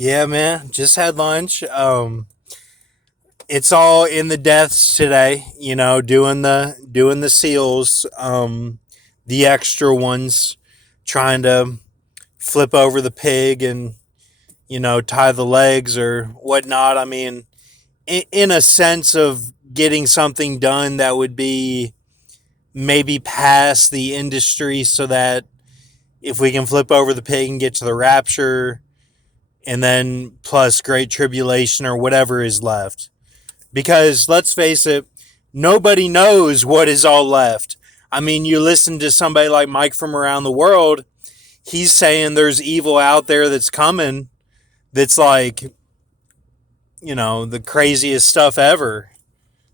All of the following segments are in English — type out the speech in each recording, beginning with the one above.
Yeah, man. Just had lunch. It's all in the deaths today. Doing the seals. The extra ones, trying to flip over the pig and tie the legs or whatnot. I mean, in a sense of getting something done that would be maybe past the industry, so that if we can flip over the pig and get to the rapture, and then plus great tribulation or whatever is left. Because let's face it, nobody knows what is all left. I mean, you listen to somebody like Mike from around the world, he's saying there's evil out there that's coming, that's like, the craziest stuff ever.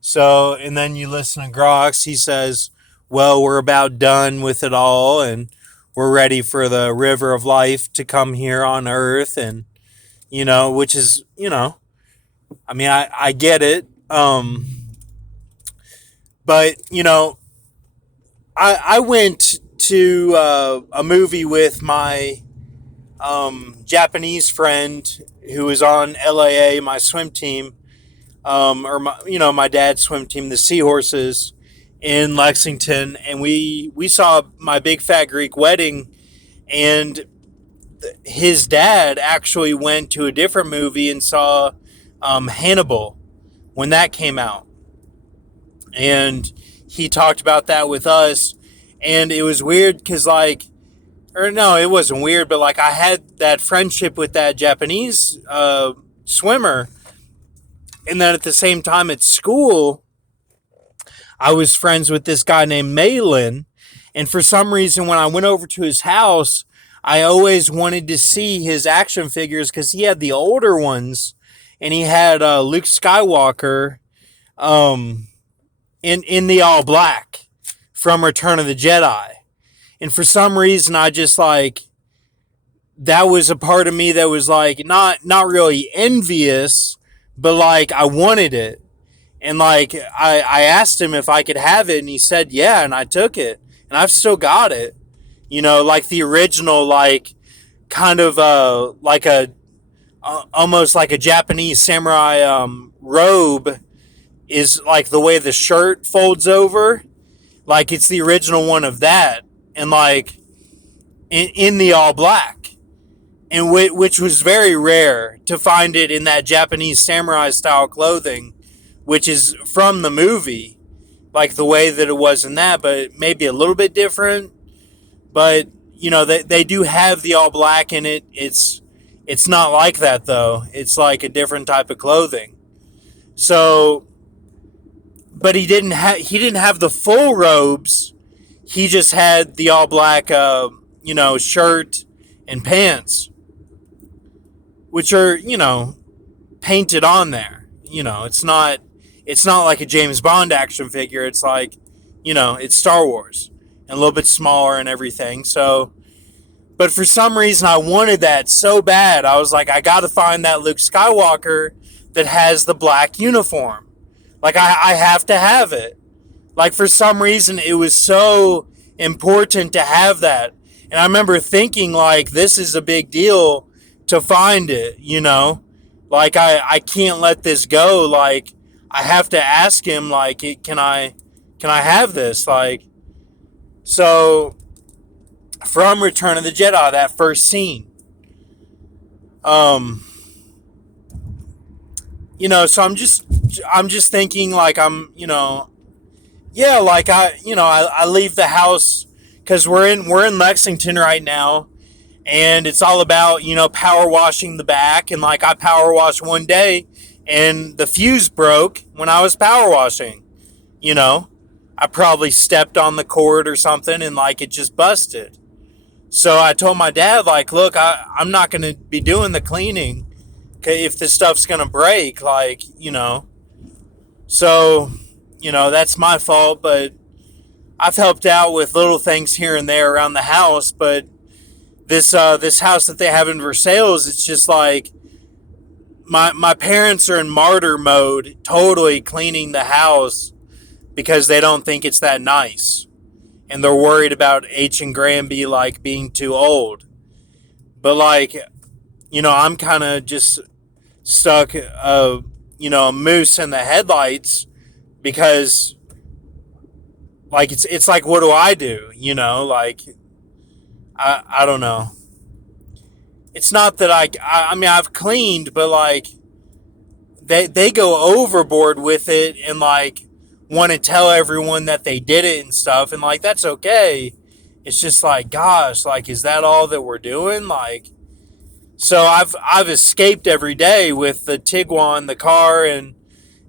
So, and then you listen to Grox, he says, well, we're about done with it all and we're ready for the river of life to come here on earth. And, which is, I mean, I get it. But, I went to a movie with my Japanese friend who was on LAA, my swim team, or my dad's swim team, the Seahorses in Lexington, and we saw My Big Fat Greek Wedding, and his dad actually went to a different movie and saw Hannibal when that came out, and he talked about that with us, and it was weird because or no, it wasn't weird, but I had that friendship with that Japanese swimmer, and then at the same time at school, I was friends with this guy named Malin, and for some reason when I went over to his house, I always wanted to see his action figures because he had the older ones, and he had Luke Skywalker in the all black from Return of the Jedi. And for some reason, I just that was a part of me that was not really envious, but I wanted it. And I asked him if I could have it, and he said yeah, and I took it, and I've still got it. The original, kind of almost like a Japanese samurai robe, is the way the shirt folds over, it's the original one of that, and in the all black, and which was very rare to find it in that Japanese samurai style clothing, which is from the movie, the way that it was in that, but maybe a little bit different. But they do have the all black in it. It's not like that though. It's a different type of clothing. So, but he didn't have the full robes. He just had the all black, shirt and pants, which are, painted on there. It's not like a James Bond action figure. It's it's Star Wars and a little bit smaller and everything. So, but for some reason I wanted that so bad. I was I got to find that Luke Skywalker that has the black uniform. I have to have it. For some reason, it was so important to have that. And I remember thinking, this is a big deal to find it, I can't let this go. I have to ask him, can I have this? So from Return of the Jedi, that first scene, so I'm just thinking, yeah, I leave the house because we're in Lexington right now, and it's all about power washing the back, and I power washed one day, and the fuse broke when I was power washing. I probably stepped on the cord or something, and it just busted. So I told my dad, look, I'm not going to be doing the cleaning if this stuff's going to break, So, that's my fault, but I've helped out with little things here and there around the house. But this house that they have in Versailles, it's just my parents are in martyr mode, totally cleaning the house because they don't think it's that nice, and they're worried about H and Granby being too old. But I'm kind of just stuck, a moose in the headlights because, like, it's like, what do I do? Like, I don't know. It's not that I mean, I've cleaned, but like, they go overboard with it and like want to tell everyone that they did it and stuff, and like, that's okay. It's just like, gosh, like, is that all that we're doing? Like, so I've escaped every day with the Tiguan, the car, and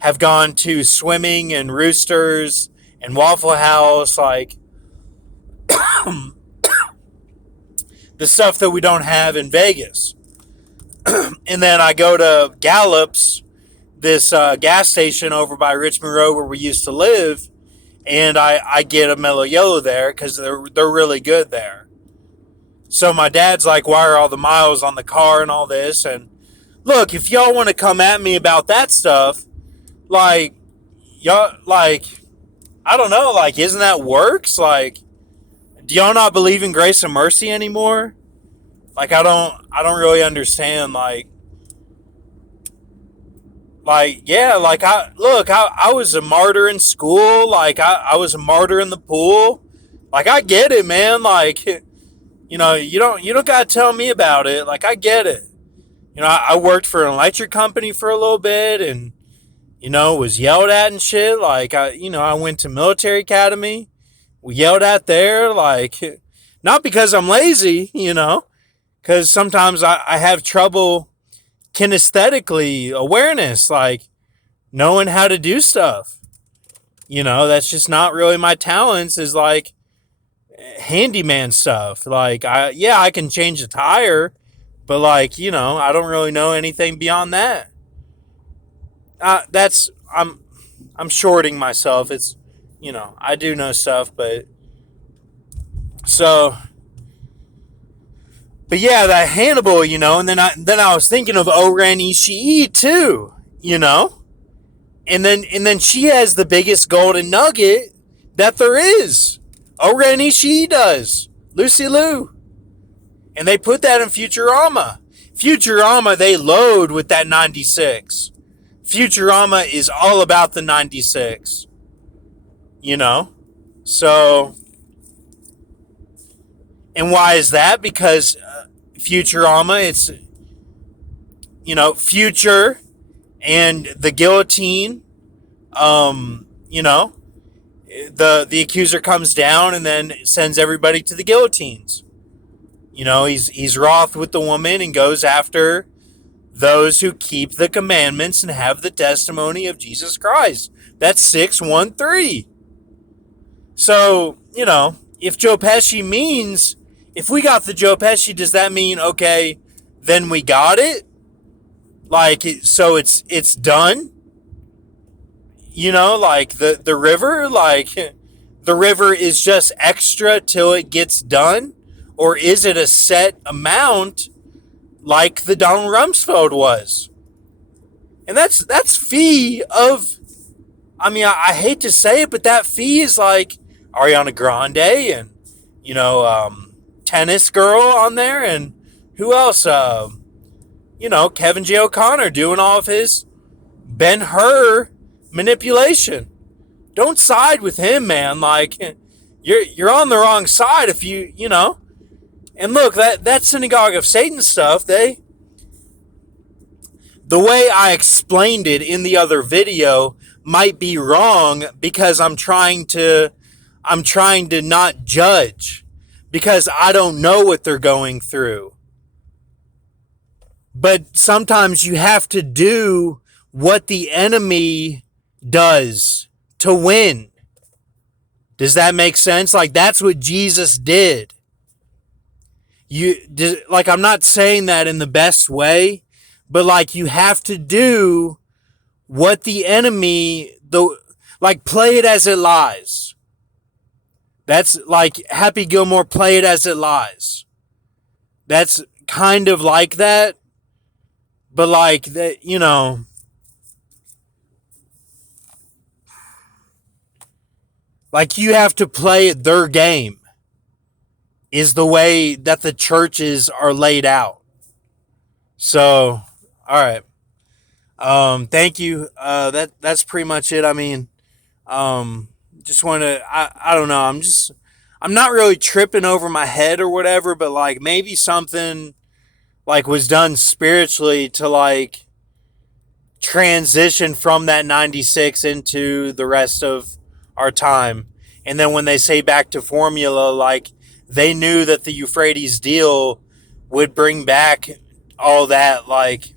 have gone to swimming and Roosters and Waffle House, like the stuff that we don't have in Vegas. And then I go to Gallup's, this gas station over by Richmond Road where we used to live, and I get a Mellow Yellow there because they're really good there. So my dad's like, why are all the miles on the car and all this? And look, if y'all want to come at me about that stuff, like, y'all, like, I don't know, like, isn't that works? Like, do y'all not believe in grace and mercy anymore? Like, I don't really understand, yeah, like, I was a martyr in school, like, I was a martyr in the pool. Like, I get it, man. Like, you don't gotta tell me about it. Like, I get it. I worked for an electric company for a little bit, and was yelled at and shit. Like, I went to military academy. We yelled at there, like, not because I'm lazy, because sometimes I have trouble kinesthetically awareness, like knowing how to do stuff. That's just not really my talents, is like handyman stuff. Like, I can change a tire, but like, I don't really know anything beyond that. That's I'm shorting myself. It's I do know stuff, but so, but yeah, that Hannibal, and then I was thinking of Oren Ishii too, and then she has the biggest golden nugget that there is. Oren Ishii does, Lucy Liu, and they put that in Futurama. Futurama, they load with that 96. Futurama is all about the 96. So, and why is that? Because Futurama, it's, future and the guillotine, the accuser comes down and then sends everybody to the guillotines. He's wroth with the woman and goes after those who keep the commandments and have the testimony of Jesus Christ. That's 613. So, if Joe Pesci means, if we got the Joe Pesci, does that mean, okay, then we got it? Like, so it's done? Like the river, like the river is just extra till it gets done? Or is it a set amount like the Donald Rumsfeld was? And that's fee of, I mean, I hate to say it, but that fee is like Ariana Grande and, tennis girl on there, and who else? Kevin J. O'Connor doing all of his Ben-Hur manipulation. Don't side with him, man. Like, you're on the wrong side if you. And look, that synagogue of Satan stuff, the way I explained it in the other video might be wrong because I'm trying to not judge because I don't know what they're going through. But sometimes you have to do what the enemy does to win. Does that make sense? Like, that's what Jesus did. I'm not saying that in the best way, but like, you have to do what the enemy, play it as it lies. That's like Happy Gilmore, play it as it lies. That's kind of like that, but like that, like you have to play their game is the way that the churches are laid out. So, all right. Thank you. That's pretty much it. I mean, um, just want to. I don't know. I'm not really tripping over my head or whatever, but like maybe something like was done spiritually to like transition from that 96 into the rest of our time. And then when they say back to formula, like they knew that the Euphrates deal would bring back all that, like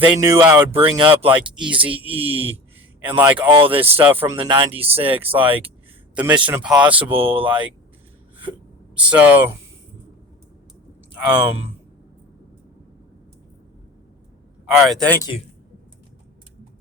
they knew I would bring up like Easy E and like all this stuff from the 96, like the Mission Impossible, like so um all right, thank you.